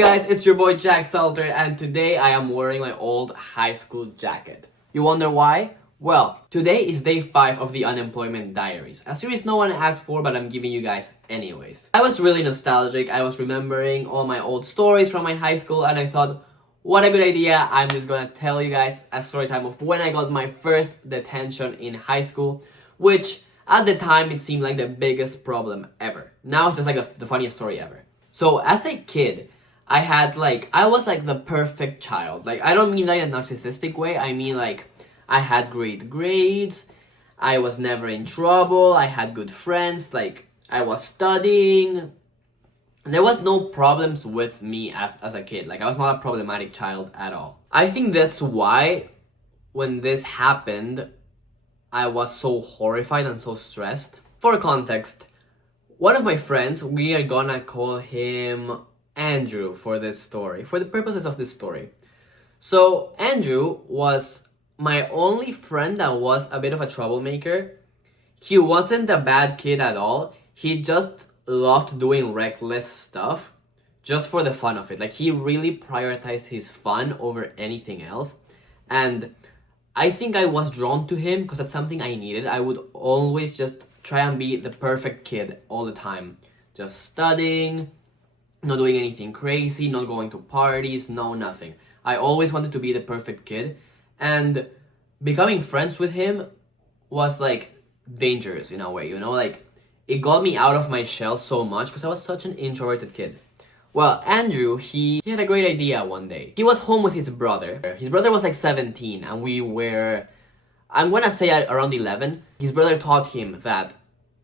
Hey guys, it's your boy Jack Salter, and today I am wearing my old high school jacket. You wonder why? Well, today is day 5 of the Unemployment Diaries, a series no one asked for but I'm giving you guys anyways. I was really nostalgic. I was remembering all my old stories from my high school and I thought, what a good idea. I'm just gonna tell you guys a story time of when I got my first detention in high school, which at the time it seemed like the biggest problem ever. Now it's just like the funniest story ever. So as a kid, I was like the perfect child. Like, I don't mean that in a narcissistic way. I mean like, I had great grades, I was never in trouble, I had good friends, like, I was studying. There was no problems with me as a kid. Like, I was not a problematic child at all. I think that's why, when this happened, I was so horrified and so stressed. For context, one of my friends, we are gonna call him Andrew for this story, for the purposes of this story. So Andrew was my only friend that was a bit of a troublemaker. He wasn't a bad kid at all. He just loved doing reckless stuff just for the fun of it. Like, he really prioritized his fun over anything else. And I think I was drawn to him because that's something I needed. I would always just try and be the perfect kid all the time. Just studying, not doing anything crazy, not going to parties, no nothing. I always wanted to be the perfect kid, and becoming friends with him was like dangerous in a way, you know? Like, it got me out of my shell so much because I was such an introverted kid. Well, Andrew, he had a great idea one day. He was home with his brother. His brother was like 17 and we were, I'm gonna say around 11. His brother taught him that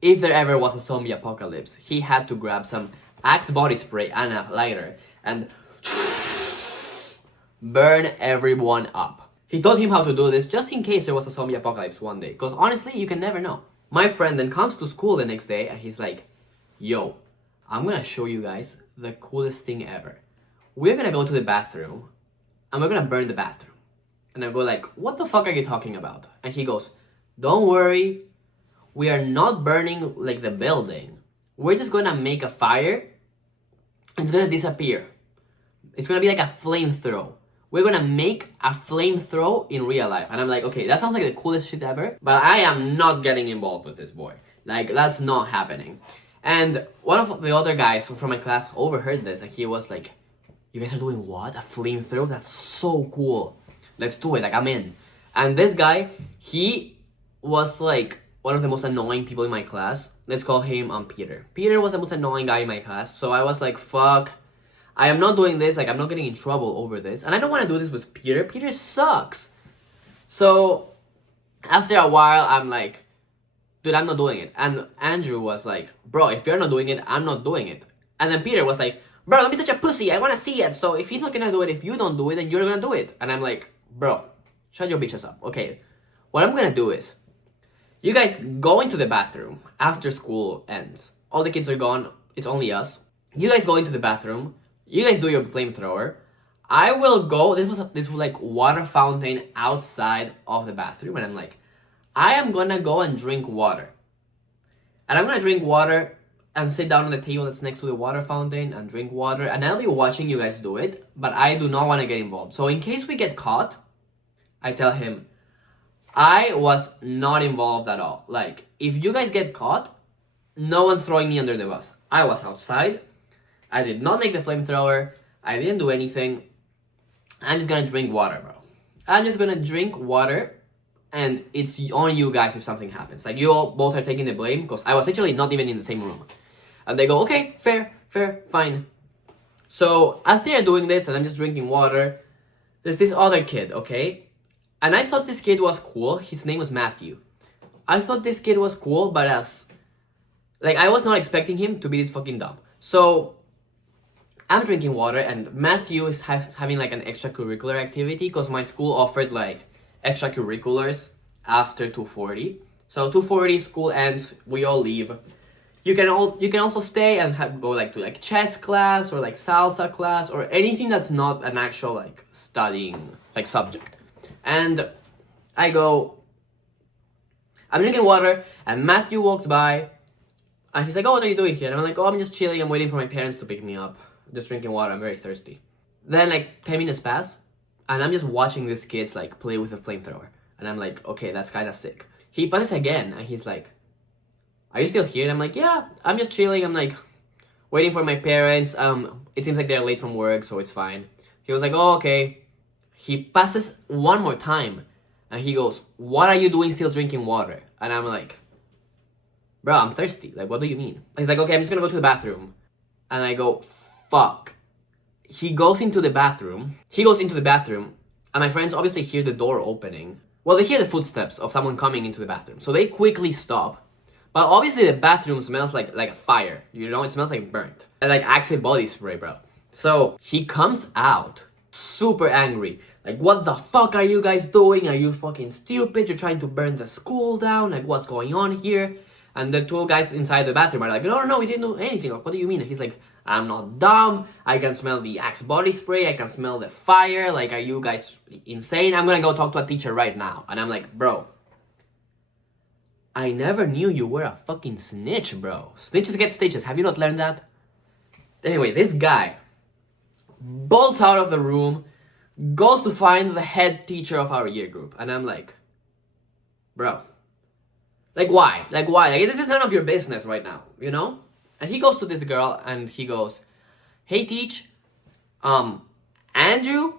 if there ever was a zombie apocalypse, he had to grab some Axe body spray and a lighter and burn everyone up. He taught him how to do this just in case there was a zombie apocalypse one day, because honestly, you can never know. My friend then comes to school the next day and he's like, yo, I'm gonna show you guys the coolest thing ever. We're gonna go to the bathroom and we're gonna burn the bathroom. And I go like, what the fuck are you talking about? And he goes, don't worry, we are not burning like the building. We're just gonna make a fire. It's gonna disappear. It's gonna be like a flamethrower. We're gonna make a flamethrower in real life. And I'm like, okay, that sounds like the coolest shit ever, but I am not getting involved with this boy. Like, that's not happening. And one of the other guys from my class overheard this, and he was like, you guys are doing what? A flamethrower? That's so cool. Let's do it, like, I'm in. And this guy, he was like one of the most annoying people in my class. Let's call him Peter. Peter was the most annoying guy in my class, so I was like, fuck, I am not doing this, like, I'm not getting in trouble over this, and I don't want to do this with Peter. Peter sucks. So, after a while, I'm like, dude, I'm not doing it. And Andrew was like, bro, if you're not doing it, I'm not doing it. And then Peter was like, bro, don't be such a pussy, I want to see it, so if he's not gonna do it, if you don't do it, then you're gonna do it. And I'm like, bro, shut your bitches up. Okay, what I'm gonna do is, you guys go into the bathroom after school ends. All the kids are gone. It's only us. You guys go into the bathroom. You guys do your flamethrower. I will go. This was like water fountain outside of the bathroom, and I'm like, I am gonna go and drink water. And I'm gonna drink water and sit down on the table that's next to the water fountain and drink water. And I'll be watching you guys do it, but I do not want to get involved. So in case we get caught, I tell him, I was not involved at all. Like, if you guys get caught, no one's throwing me under the bus. I was outside. I did not make the flamethrower. I didn't do anything. I'm just gonna drink water, bro. I'm just gonna drink water, and it's on you guys if something happens. Like, you all both are taking the blame, because I was literally not even in the same room. And they go, okay, fair, fine. So, as they are doing this, and I'm just drinking water, there's this other kid, okay? And I thought this kid was cool. His name was Matthew. I thought this kid was cool, but I was not expecting him to be this fucking dumb. So, I'm drinking water, and Matthew is having like an extracurricular activity, because my school offered like extracurriculars after 2:40. So 2:40, school ends, we all leave. You can also stay and go like to like chess class or like salsa class or anything that's not an actual like studying like subject. And I go, I'm drinking water, and Matthew walks by, and he's like, oh, what are you doing here? And I'm like, oh, I'm just chilling, I'm waiting for my parents to pick me up. just drinking water. I'm very thirsty. Then like 10 minutes pass, and I'm just watching these kids like play with a flamethrower. And I'm like, okay, that's kind of sick. He passes again, and he's like, are you still here? And I'm like, yeah, I'm just chilling. I'm like, waiting for my parents. It seems like they're late from work, so it's fine. He was like, oh, okay. He passes one more time, and he goes, what are you doing still drinking water? And I'm like, bro, I'm thirsty. Like, what do you mean? He's like, okay, I'm just gonna go to the bathroom. And I go, fuck. He goes into the bathroom, and my friends obviously hear the door opening. Well, they hear the footsteps of someone coming into the bathroom, so they quickly stop. But obviously the bathroom smells like a fire, you know? It smells like burnt. And like Axe body spray, bro. So he comes out super angry. Like, what the fuck are you guys doing? Are you fucking stupid? You're trying to burn the school down? Like, what's going on here? And the two guys inside the bathroom are like, no, we didn't do anything. Like, what do you mean? And he's like, I'm not dumb. I can smell the Axe body spray. I can smell the fire. Like, are you guys insane? I'm gonna go talk to a teacher right now. And I'm like, bro, I never knew you were a fucking snitch, bro. Snitches get stitches. Have you not learned that? Anyway, this guy bolts out of the room, goes to find the head teacher of our year group. And I'm like, bro, like, why? Like, this is none of your business right now, you know? And he goes to this girl and he goes, hey, teach, Andrew,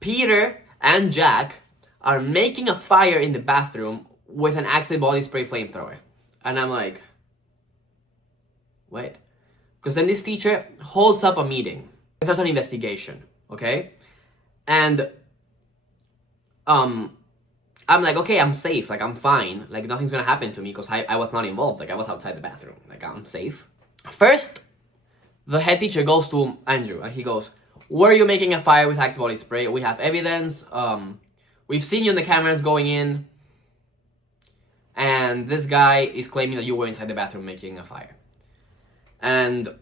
Peter, and Jack are making a fire in the bathroom with an Axe body spray flamethrower. And I'm like, wait. Because then this teacher holds up a meeting. It starts an investigation, okay? And I'm like, okay, I'm safe. Like, I'm fine. Like, nothing's gonna happen to me because I was not involved. Like, I was outside the bathroom. Like, I'm safe. First, the head teacher goes to Andrew and he goes, were you making a fire with Axe body spray? We have evidence. We've seen you in the cameras going in. And this guy is claiming that you were inside the bathroom making a fire. And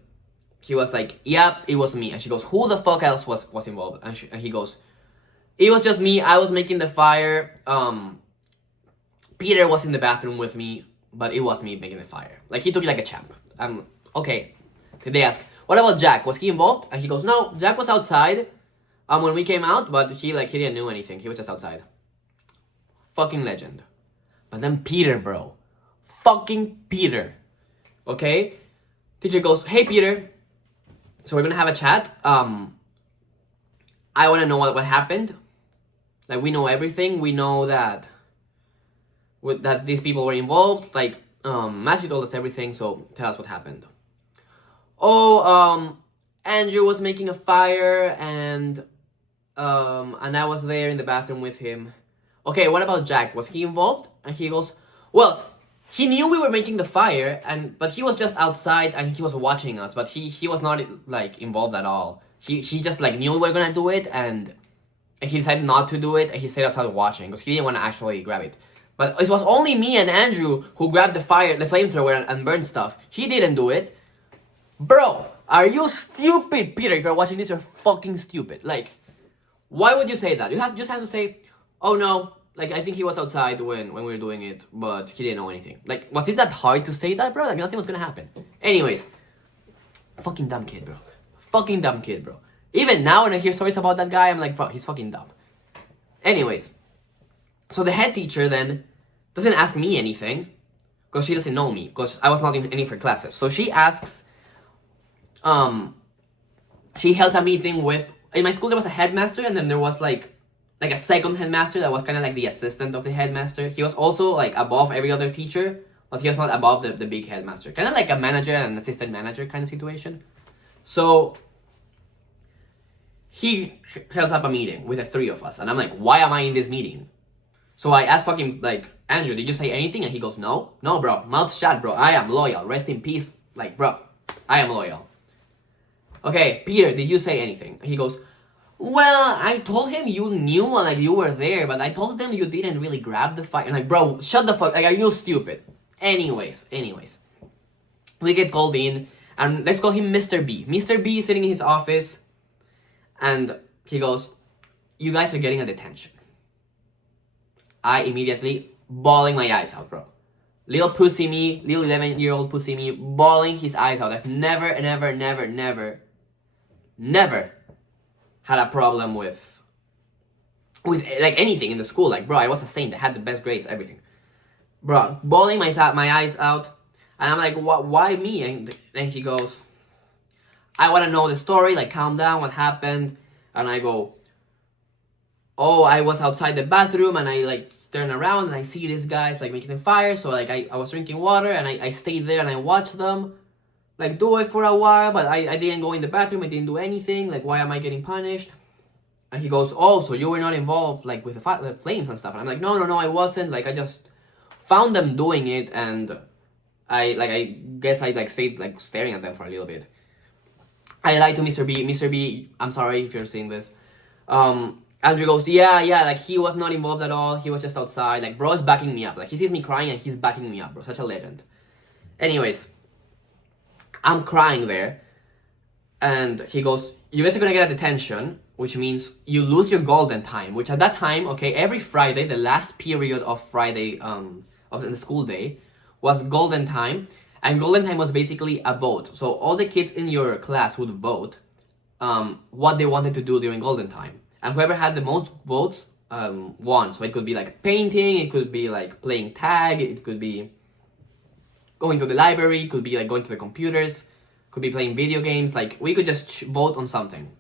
he was like, yep, it was me. And she goes, who the fuck else was involved? And he goes, it was just me. I was making the fire. Peter was in the bathroom with me, but it was me making the fire. Like, he took it like a champ. Okay. They ask, what about Jack? Was he involved? And he goes, no, Jack was outside when we came out, but he didn't know anything. He was just outside. Fucking legend. But then Peter, bro. Fucking Peter. Okay? Teacher goes, hey, Peter. So we're gonna have a chat. I wanna know what happened. Like, we know everything. We know that these people were involved. Like, Matthew told us everything, so tell us what happened. Oh, Andrew was making a fire, and I was there in the bathroom with him. Okay, what about Jack? Was he involved? And he goes, well, he knew we were making the fire, but he was just outside and he was watching us, but he was not like involved at all. He just like knew we were gonna do it, and he decided not to do it, and he stayed outside watching because he didn't want to actually grab it. But it was only me and Andrew who grabbed the flamethrower and burned stuff. He didn't do it. Bro, are you stupid, Peter? If you're watching this, you're fucking stupid. Like, why would you say that? You just have to say, oh no, like, I think he was outside when we were doing it, but he didn't know anything. Like, was it that hard to say that, bro? Like, nothing was gonna happen. Anyways, fucking dumb kid, bro. Fucking dumb kid, bro. Even now when I hear stories about that guy, I'm like, bro, he's fucking dumb. Anyways, so the head teacher then doesn't ask me anything, because she doesn't know me, because I was not in any of her classes. So she asks, she held a meeting with, in my school there was a headmaster, and then there was like a second headmaster that was kind of like the assistant of the headmaster. He was also like above every other teacher, but he was not above the big headmaster. Kind of like a manager and an assistant manager kind of situation. So he holds up a meeting with the three of us, and I'm like, why am I in this meeting? So I asked fucking, like, Andrew, did you say anything? And he goes, no, bro, mouth shut, bro, I am loyal, rest in peace, like, bro, I am loyal. Okay, Peter, did you say anything? And he goes, well, I told him you knew, like, you were there, but I told them you didn't really grab the fire. And like, bro, shut the fuck, like, are you stupid? Anyways, we get called in, and let's call him Mr. B. Mr. B is sitting in his office, and he goes, you guys are getting a detention. I immediately, bawling my eyes out, bro. Little 11-year-old pussy me, bawling his eyes out. I've never never had a problem with like anything in the school. Like, bro, I was a saint. I had the best grades, everything. Bro, bawling my eyes out. And I'm like, why me? And then he goes, I want to know the story. Like, calm down. What happened? And I go, oh, I was outside the bathroom and I like turn around and I see these guys like making a fire. So like I was drinking water and I stayed there and I watched them like do it for a while. But I didn't go in the bathroom. I didn't do anything. Like, why am I getting punished? And he goes, oh, so you were not involved like with the flames and stuff. And I'm like, no, I wasn't. Like, I just found them doing it and I guess I like stayed like staring at them for a little bit. I lied to Mr. B. Mr. B, I'm sorry if you're seeing this. Andrew goes, yeah, like he was not involved at all. He was just outside. Like, bro is backing me up. Like, he sees me crying and he's backing me up, bro. Such a legend. Anyways, I'm crying there. And he goes, you guys are gonna get a detention, which means you lose your golden time. Which at that time, okay, every Friday, the last period of Friday, of the school day, was golden time. And golden time was basically a vote. So all the kids in your class would vote what they wanted to do during golden time. And whoever had the most votes won. So it could be like painting, it could be like playing tag, it could be going to the library, it could be like going to the computers, could be playing video games. Like, we could just vote on something.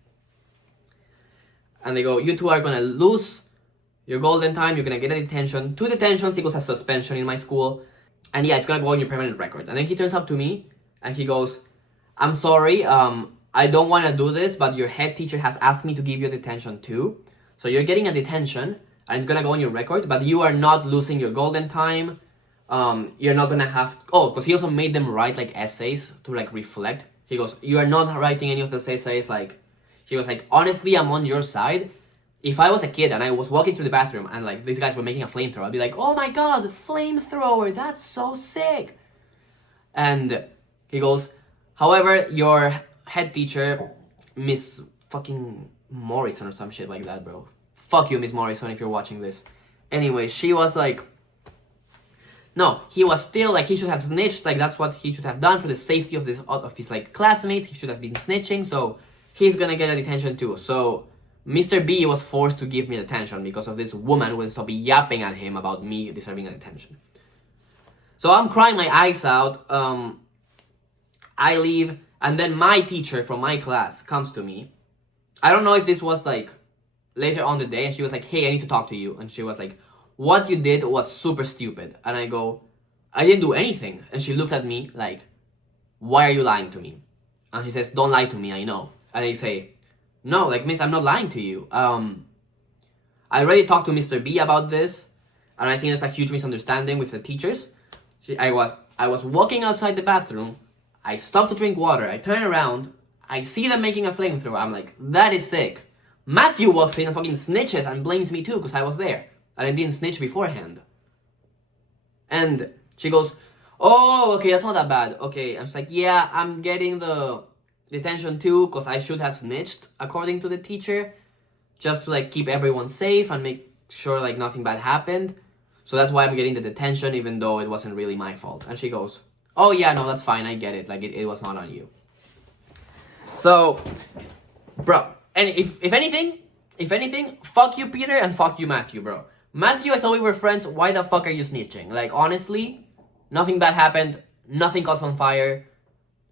And they go, you two are gonna lose your golden time, you're gonna get a detention. 2 detentions equals a suspension in my school. And yeah, it's gonna go on your permanent record. And then he turns up to me and he goes, I'm sorry, I don't want to do this, but your head teacher has asked me to give you a detention too. So you're getting a detention and it's gonna go on your record, but you are not losing your golden time. You're not gonna have, because he also made them write like essays to like reflect. He goes, you are not writing any of those essays. Like, he was like, honestly, I'm on your side. If I was a kid and I was walking through the bathroom and like these guys were making a flamethrower, I'd be like, oh my god, flamethrower, that's so sick. And he goes, however, your head teacher, Miss fucking Morrison or some shit like that, bro. Fuck you, Miss Morrison, if you're watching this. Anyway, she was like, no, he was still like, he should have snitched. Like, that's what he should have done for the safety of his like classmates. He should have been snitching, so he's gonna get a detention too. So Mr. B was forced to give me a detention because of this woman who wouldn't stop yapping at him about me deserving a detention. So I'm crying my eyes out. I leave, and then my teacher from my class comes to me. I don't know if this was like later on the day, and she was like, hey, I need to talk to you. And she was like, what you did was super stupid. And I go, I didn't do anything. And she looks at me like, why are you lying to me? And she says, don't lie to me, I know. And I say, no, like, miss, I'm not lying to you. I already talked to Mr. B about this, and I think there's a huge misunderstanding with the teachers. I was walking outside the bathroom, I stopped to drink water, I turn around, I see them making a flamethrower, I'm like, that is sick. Matthew walks in and fucking snitches and blames me too, because I was there, and I didn't snitch beforehand. And she goes, oh, okay, that's not that bad. Okay, I'm just like, yeah, I'm getting the detention too, because I should have snitched, according to the teacher, just to like keep everyone safe and make sure like nothing bad happened. So that's why I'm getting the detention, even though it wasn't really my fault. And she goes, oh yeah, no, that's fine, I get it, like it was not on you. So, bro, and if anything, fuck you, Peter, and fuck you, Matthew, bro. Matthew, I thought we were friends, why the fuck are you snitching? Like, honestly, nothing bad happened, nothing caught on fire,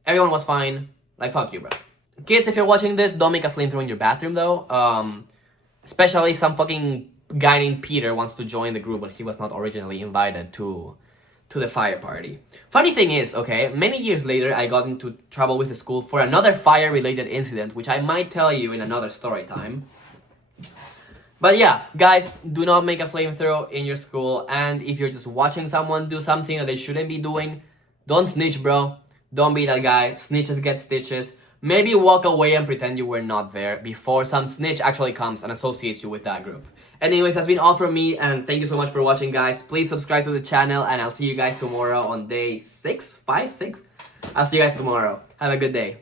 everyone was fine. Like, fuck you, bro. Kids, if you're watching this, don't make a flamethrower in your bathroom, though. Especially if some fucking guy named Peter wants to join the group when he was not originally invited to the fire party. Funny thing is, okay, many years later, I got into trouble with the school for another fire-related incident, which I might tell you in another story time. But yeah, guys, do not make a flamethrower in your school, and if you're just watching someone do something that they shouldn't be doing, don't snitch, bro. Don't be that guy. Snitches get stitches. Maybe walk away and pretend you were not there before some snitch actually comes and associates you with that group. Anyways, that's been all from me, and thank you so much for watching, guys. Please subscribe to the channel, and I'll see you guys tomorrow on day 6? 5? 6? I'll see you guys tomorrow. Have a good day.